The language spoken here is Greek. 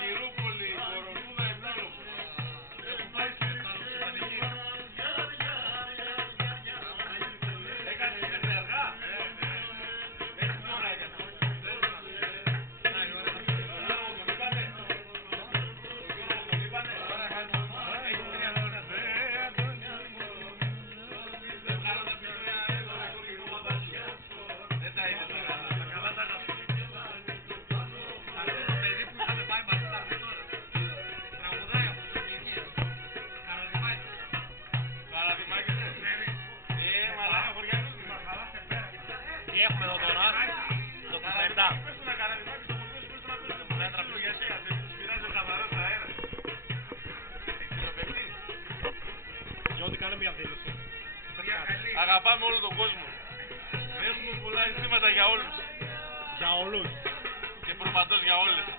Αργυρούπολη, Κορονούδα, Επίλογο. Έχουν πάει σε πανηγύρι. Έκανε μέχρι αργά. Έτσι τι ώρα έκανε. Τι έχουμε εδώ τώρα, το κουπέντα. Πες του να καραδιμάκι στο μοντός, πες του να πες το μέτρα γιατί τους πειράζει ο καθαρός αέρας. Γιώτη, κάνε μια δήλωση. Αγαπάμε όλο τον κόσμο. Έχουμε πολλά αισθήματα για όλους. Για όλους. Και προπαντός για όλες.